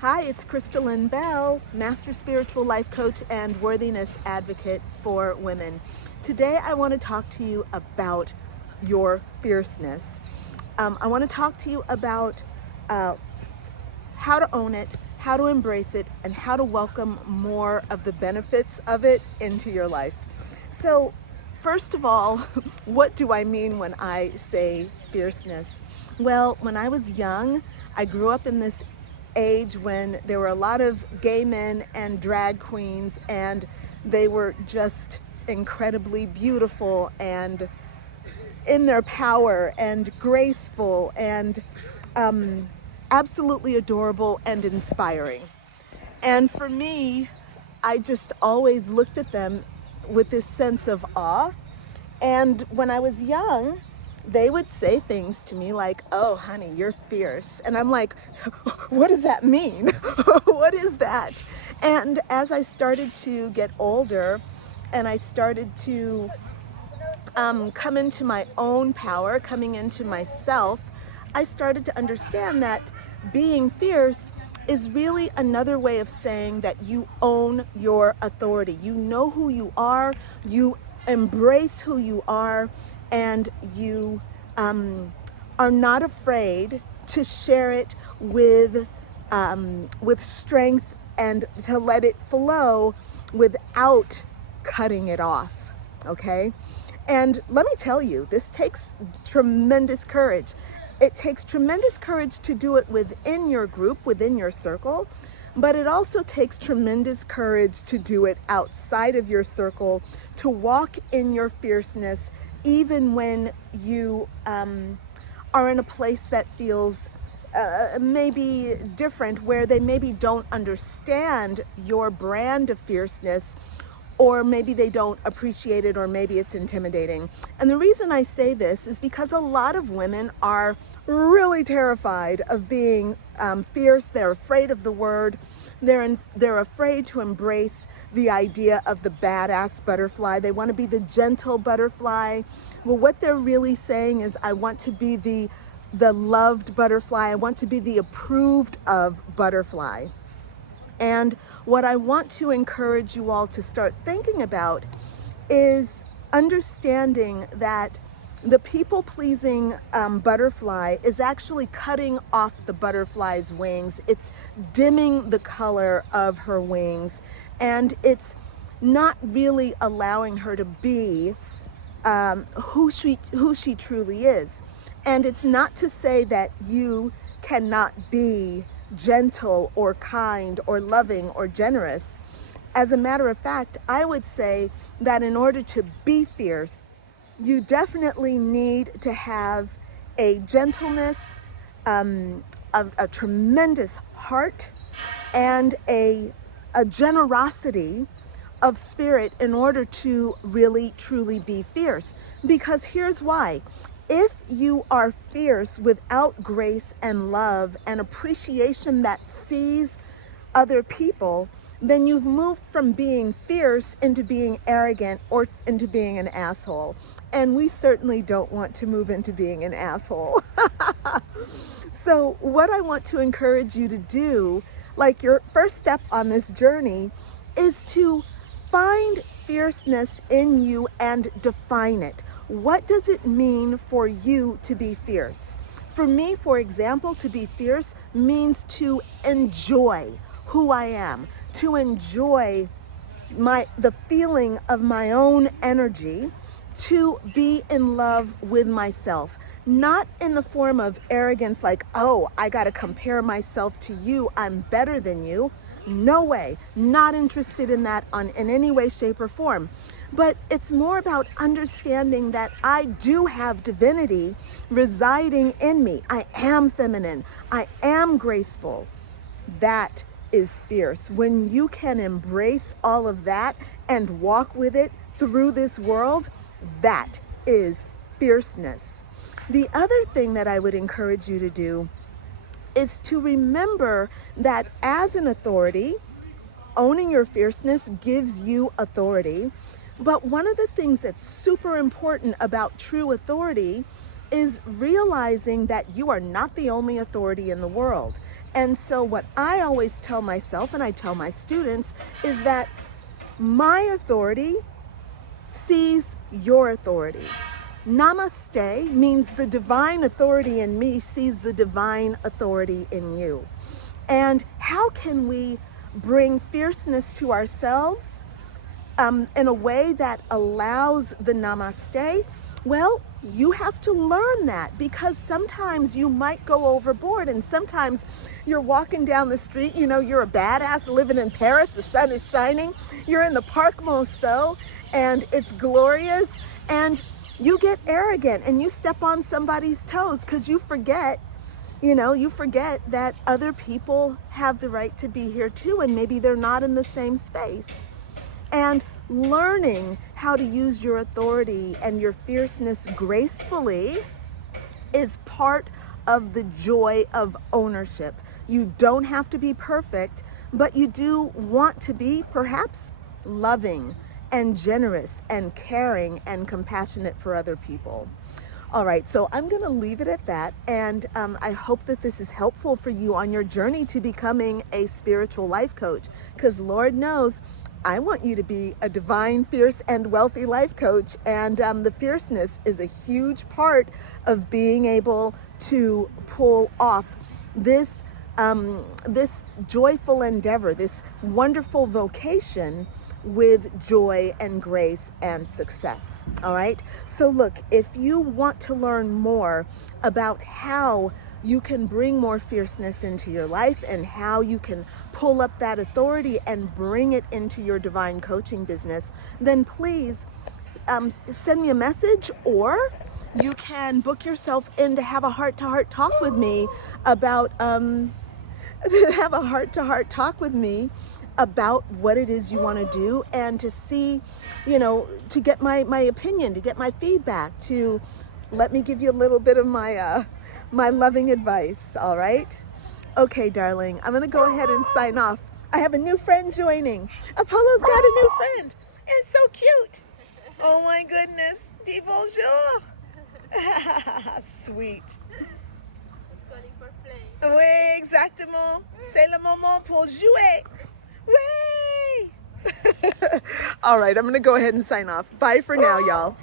Hi, it's Crystalline Bell, Master Spiritual Life Coach and Worthiness Advocate for women. Today I want to talk to you about your fierceness. I want to talk to you about how to own it, how to embrace it, and how to welcome more of the benefits of it into your life. So, first of all, what do I mean when I say fierceness? Well, when I was young, I grew up in this age when there were a lot of gay men and drag queens, and they were just incredibly beautiful and in their power and graceful and absolutely adorable and inspiring. And for me, I just always looked at them with this sense of awe. And when I was young, they would say things to me like, "Oh, honey, you're fierce." And I'm like, what does that mean? What is that? And as I started to get older and I started to come into my own power, coming into myself, I started to understand that being fierce is really another way of saying that you own your authority. You know who you are, you embrace who you are, and you are not afraid to share it with strength and to let it flow without cutting it off, okay? And let me tell you, this takes tremendous courage. It takes tremendous courage to do it within your group, within your circle, but it also takes tremendous courage to do it outside of your circle, to walk in your fierceness, even when you are in a place that feels maybe different, where they maybe don't understand your brand of fierceness, or maybe they don't appreciate it, or maybe it's intimidating. And the reason I say this is because a lot of women are really terrified of being fierce. They're afraid of the word. They're afraid to embrace the idea of the badass butterfly. They want to be the gentle butterfly. Well, what they're really saying is, I want to be the loved butterfly. I want to be the approved of butterfly. And what I want to encourage you all to start thinking about is understanding that the people-pleasing butterfly is actually cutting off the butterfly's wings. It's dimming the color of her wings, and it's not really allowing her to be who she truly is. And it's not to say that you cannot be gentle or kind or loving or generous. As a matter of fact, I would say that in order to be fierce, you definitely need to have a gentleness, a tremendous heart, and a generosity of spirit in order to really truly be fierce. Because here's why. If you are fierce without grace and love and appreciation that sees other people, then you've moved from being fierce into being arrogant or into being an asshole. And we certainly don't want to move into being an asshole. So what I want to encourage you to do, like your first step on this journey, is to find fierceness in you and define it. What does it mean for you to be fierce? For me, for example, to be fierce means to enjoy who I am, to enjoy the feeling of my own energy, to be in love with myself. Not in the form of arrogance, like, oh, I gotta compare myself to you, I'm better than you. No way, not interested in that in any way, shape, or form. But it's more about understanding that I do have divinity residing in me. I am feminine, I am graceful. That is fierce. When you can embrace all of that and walk with it through this world, that is fierceness. The other thing that I would encourage you to do is to remember that as an authority, owning your fierceness gives you authority. But one of the things that's super important about true authority is realizing that you are not the only authority in the world. And so what I always tell myself and I tell my students is that my authority sees your authority. Namaste means the divine authority in me sees the divine authority in you. And how can we bring fierceness to ourselves in a way that allows the namaste? Well, you have to learn that, because sometimes you might go overboard, and sometimes you're walking down the street, you know, you're a badass living in Paris, the sun is shining, you're in the Parc Monceau and it's glorious, and you get arrogant and you step on somebody's toes because you forget that other people have the right to be here too, and maybe they're not in the same space. And learning how to use your authority and your fierceness gracefully is part of the joy of ownership. You don't have to be perfect, but you do want to be perhaps loving and generous and caring and compassionate for other people. All right, so I'm going to leave it at that, and I hope that this is helpful for you on your journey to becoming a spiritual life coach, because Lord knows I want you to be a divine, fierce, and wealthy life coach, and the fierceness is a huge part of being able to pull off this joyful endeavor, this wonderful vocation with joy and grace and success. All right. So look, if you want to learn more about how you can bring more fierceness into your life and how you can pull up that authority and bring it into your divine coaching business, then please send me a message, or you can book yourself in to have a heart-to-heart talk with me about about what it is you want to do, and to see, to get my opinion, to get my feedback, to let me give you a little bit of my my loving advice. All right. Okay, darling, I'm going to go ahead and sign off. I have a new friend joining. Apollo's got a new friend. It's so cute. Oh my goodness. Dis bonjour. Sweet. She's calling for play. Oui, exactement. C'est le moment pour jouer. Way! All right, I'm going to go ahead and sign off. Bye for now, y'all.